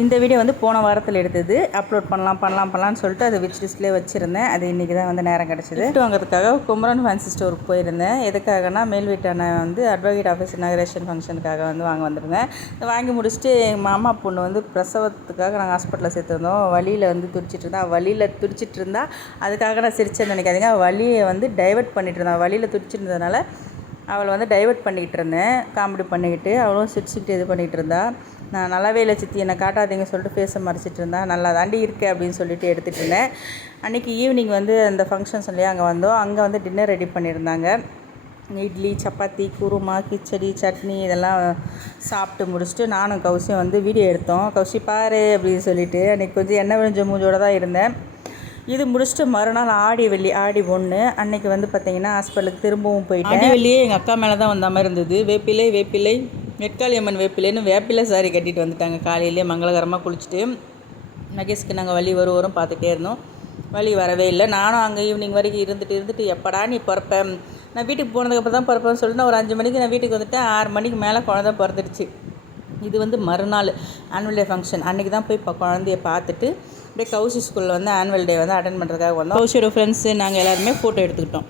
இந்த வீடியோ வந்து போன வாரத்தில் எடுத்தது. அப்லோட் பண்ணலாம்னு சொல்லிட்டு அதை விச் லிஸ்ட்லேயே வச்சுருந்தேன். அது இன்றைக்கி தான் வந்து நேரம் கிடச்சிது. கிஃப்ட் வாங்கிறதுக்காக குமரன் ஃபேன்சி ஸ்டோருக்கு போயிருந்தேன். எதுக்காகனா மேல் வீட்டான வந்து அட்வொகேட் ஆஃபீஸ் இனாகரேஷன் ஃபங்க்ஷனுக்காக வந்து வாங்க வந்திருந்தேன். வாங்கி முடிச்சுட்டு எங்கள் மாமா பொண்ணு வந்து பிரசவத்துக்காக நாங்கள் ஹாஸ்பிட்டலில் சேர்த்துருந்தோம். வலியில் வந்து துடிச்சிட்டு இருந்தா அதுக்காக நான் சிரிச்சேன்னு நினைக்காதீங்க. வலியை வந்து டைவர்ட் பண்ணிகிட்டு இருந்தான். வலியில் துடிச்சிருந்ததுனால அவளை வந்து டைவர்ட் பண்ணிகிட்டு இருந்தேன். காமெடி பண்ணிக்கிட்டு அவளும் சிரிச்சுக்கிட்டு இது பண்ணிகிட்டு இருந்தா. நான் நல்லாவே இல்லை சித்தி, என்னை காட்டாதீங்க சொல்லிட்டு ஃபேஸை மறைச்சிட்டு இருந்தேன். நல்லா தாண்டி இருக்கேன் அப்படின்னு சொல்லிட்டு எடுத்துகிட்டு இருந்தேன். அன்றைக்கி ஈவினிங் வந்து அந்த ஃபங்க்ஷன் சொல்லி அங்கே வந்தோம். அங்கே வந்து டின்னர் ரெடி பண்ணியிருந்தாங்க. இட்லி, சப்பாத்தி, குருமா, கிச்சடி, சட்னி இதெல்லாம் சாப்பிட்டு முடிச்சுட்டு நானும் கௌசியும் வந்து வீடியோ எடுத்தோம். கௌசி பாரு அப்படின்னு சொல்லிட்டு அன்றைக்கி கொஞ்சம் எண்ணெய் விழிஞ்ச மூஞ்சோடு தான் இருந்தேன். இது முடிச்சுட்டு மறுநாள் ஆடி 1 அன்றைக்கி வந்து பார்த்திங்கன்னா ஹாஸ்பிட்டலுக்கு திரும்பவும் போயிட்டேன். ஆடி வெள்ளியே எங்கள் அக்கா மேலே தான் வந்த மாதிரி இருந்தது. வேப்பிலை நெற்காளியம்மன் வேப்பிலைன்னு வேப்பிலை சாரி கட்டிட்டு வந்துட்டாங்க. காலையிலே மங்களகரமாக குளிச்சுட்டு மகேஷ்க்கு நாங்கள் வலி வரும் பார்த்துட்டே இருந்தோம். வலி வரவே இல்லை. நானும் அங்கே ஈவினிங் வரைக்கும் இருந்துட்டு எப்படா நீ பிறப்பேன், நான் வீட்டுக்கு போனதுக்கப்புறம் தான் பிறப்பேன்னு சொல்லிட்டு நான் ஒரு 5 மணிக்கு நான் வீட்டுக்கு வந்துட்டேன். 6 மணிக்கு மேலே குழந்தை பிறந்துடுச்சு. இது வந்து மறுநாள் ஆனுவல் டே ஃபங்க்ஷன். அன்றைக்கி தான் போய் குழந்தைய பார்த்துட்டு அப்படியே கௌசி ஸ்கூலில் வந்து ஆனுவல் டே வந்து அட்டென்ட் பண்ணுறதுக்காக வந்தோம். கௌசியோட ஃப்ரெண்ட்ஸு நாங்கள் எல்லாருமே ஃபோட்டோ எடுத்துக்கிட்டோம்.